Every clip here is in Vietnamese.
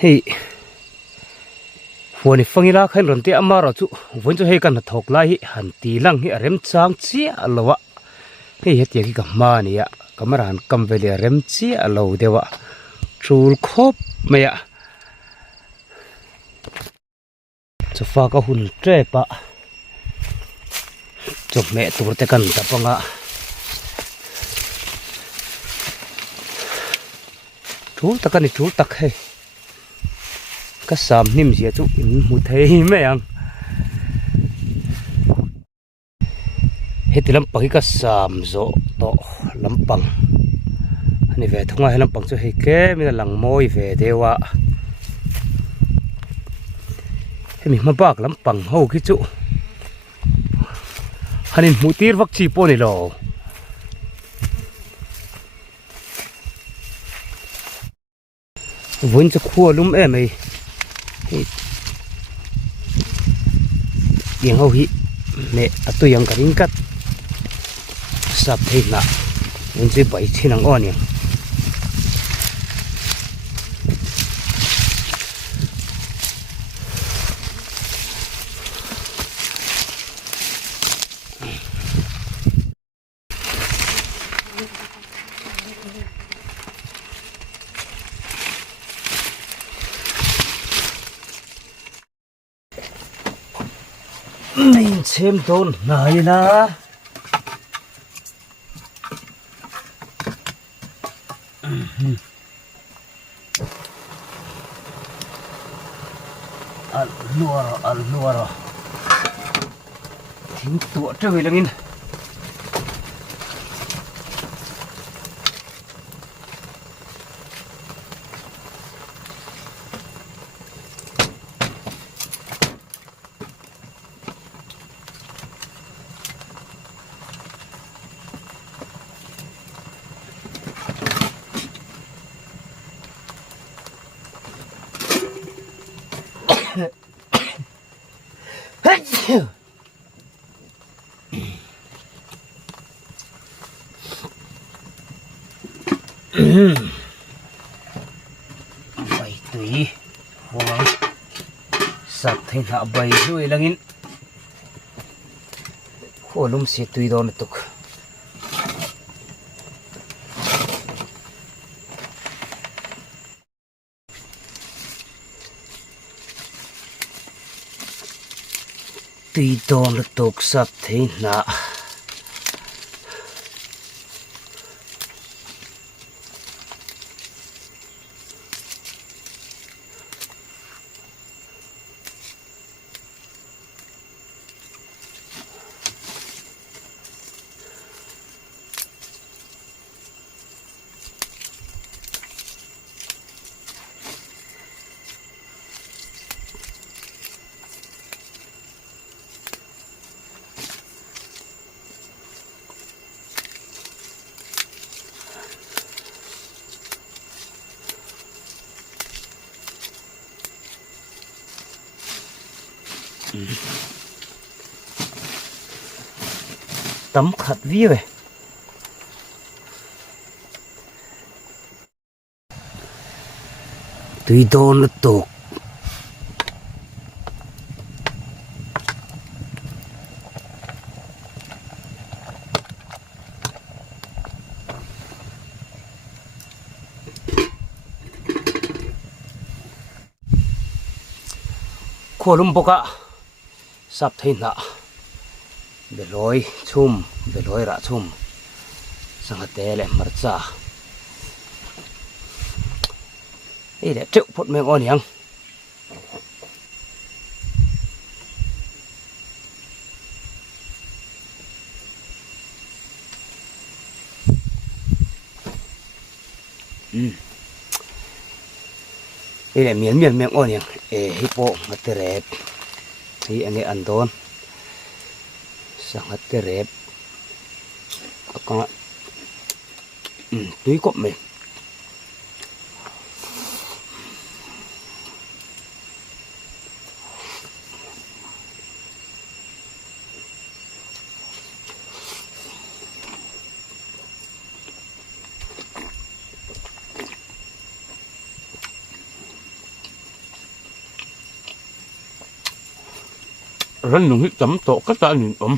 hei huani fangila khain ron te amara chu von chu hei kan thok lai hi han ti lang hi rem chang chi alowa hei hetia ki ka ma nia kamaran kam vele rem chi alo dewa chul khop maya chafa ka hun trepa chok me tur te kan tapanga thu takani thu tak he ka sam nim zia chu in mu thei me ang heti lampang hi ka sam zo to lampang ani ve thunga he lampang chu hei ke mina lang moi ve dewa hemi mabak lampang ho ki chu hanin mutir vak chi po ni lo vun chu khua lum em ei yang ho hi me atu yang karing kat sap thei na vun chu bai chinang on yang xem tôn này là al nuoro thính tụa trời là nghìn bay tùy hoang sắp thấy hạ bay rồi là nghìn khổ lum sẽ tùy đó tục tùy đó tục sắp thấy hạ tấm khát vi về tùy đôn nó tục khổ lum boka sắp thấy nạ để lối chum để lối rạ chum sang hạt tê lẹ mật ra đây để triệu phút mấy con nhang đây là miếng mấy con nhang hippo mặt tê rẹp thì anh ấy ăn tôn sang hạt tê rẹp con túi cộm mình ran nung hi tam to ka ta nin om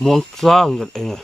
muang trang gan enga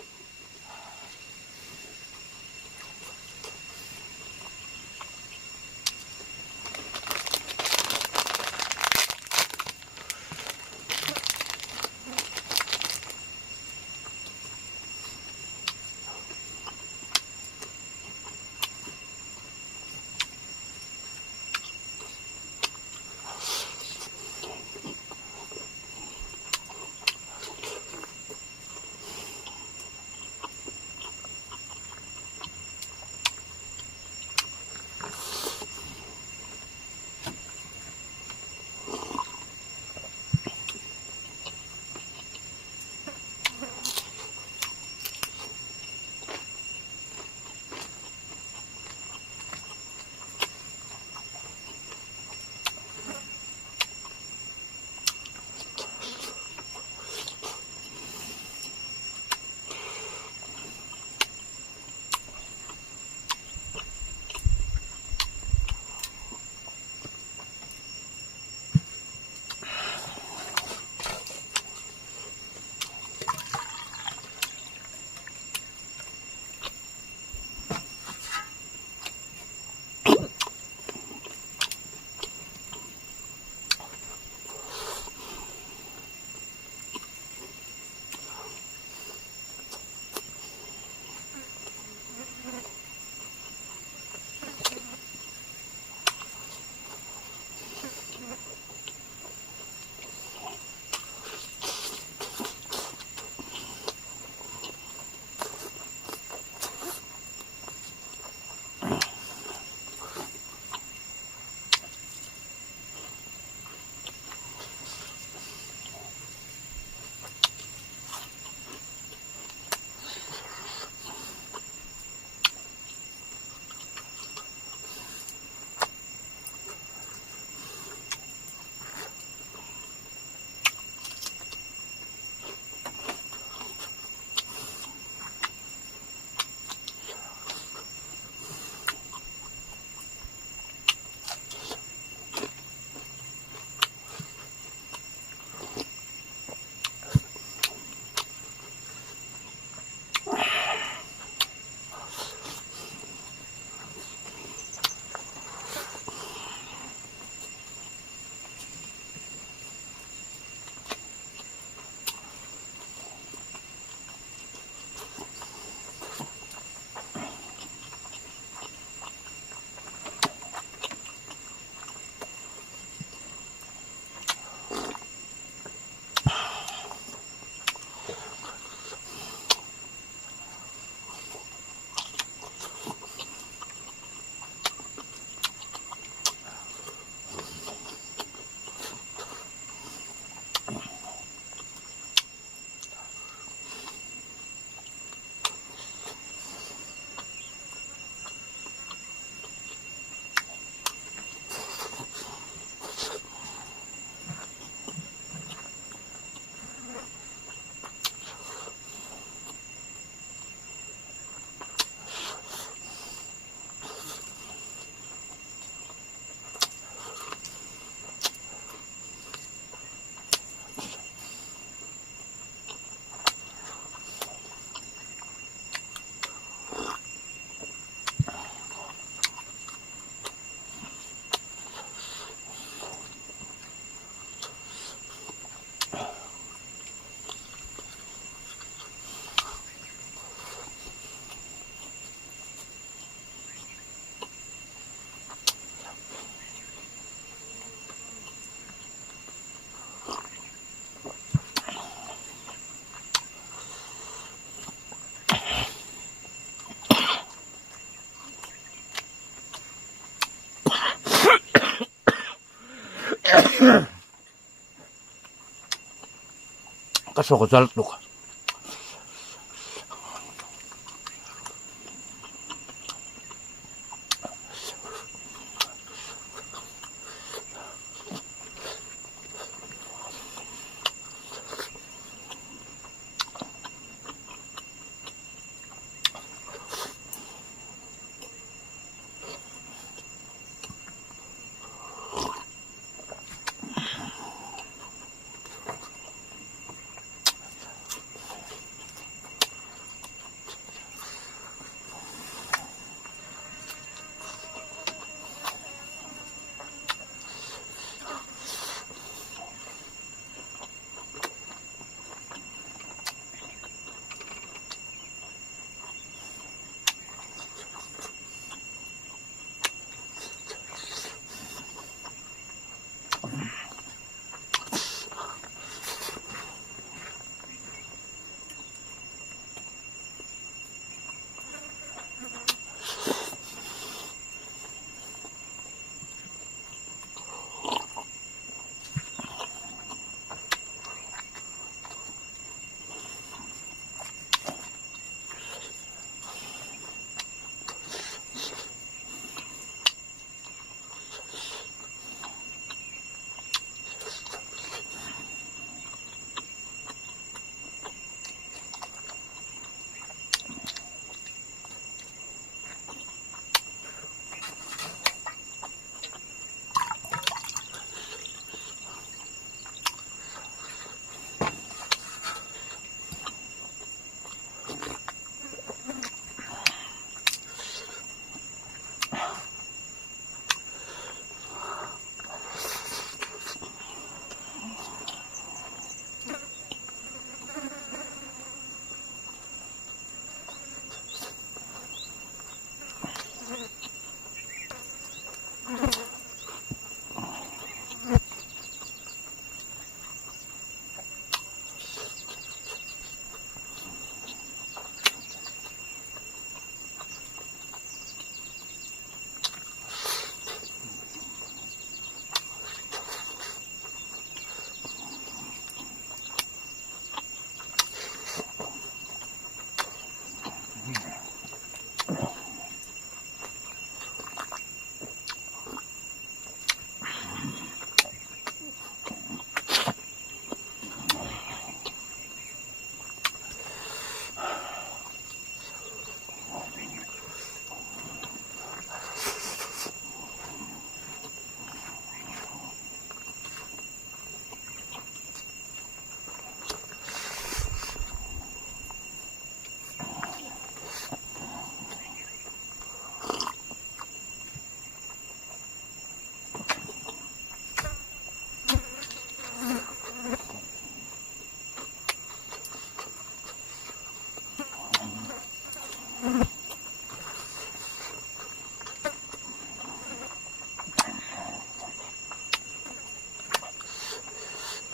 ก็สกจัลตุก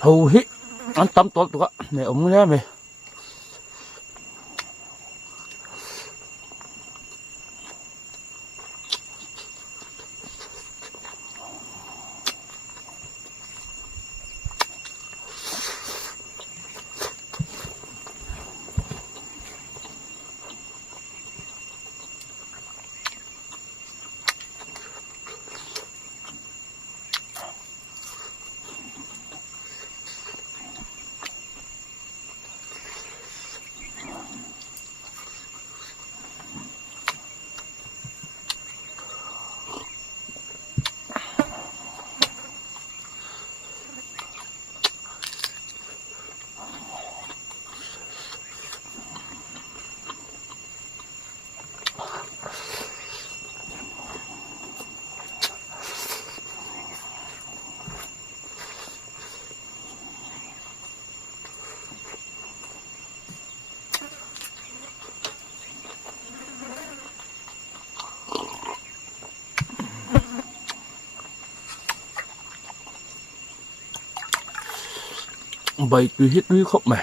เฮาฮิอันตำตัวตัวเนี่ยอมเนี่ยไหมใบตุยฮิตด้วยครบไหม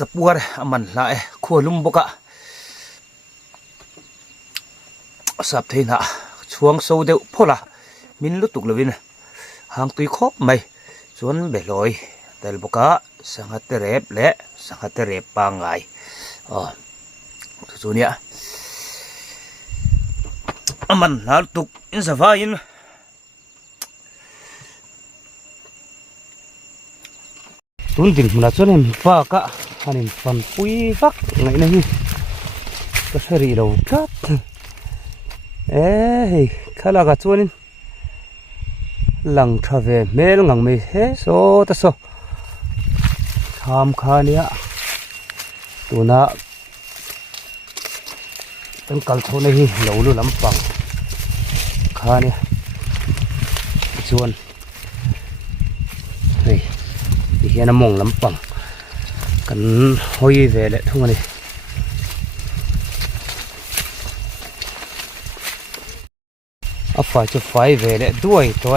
กับปัวเลยมันละขัวลุ่มบกะสับทีน่ะช่วงโซเดวพอละมินลุตุกเลวินหางตุยครบไหมส่วนเบลอยแต่บกะสังหัตเรบและสังหัตเรบปางไงส่วนเนี้ยมันละตุกอินสฟายินตุนดินมันส่วนนี้ฟ้ากะอันนี้ฟันปุยฟักไงนี่ก็เสรีเรากัดข้าลากะส่วนนี้หลังทราเวเมลงังไม่เฮโซตะโซทำข้านี้ตัวน่ะเป็นกัลโทนี่เราลุลำปังข้านี้ส่วนเฮ้ยที่เห็นน้ำมงลำปังกันห้อยเวลทุ่งนี้เอาไฟจะไฟเวลด้วยตัว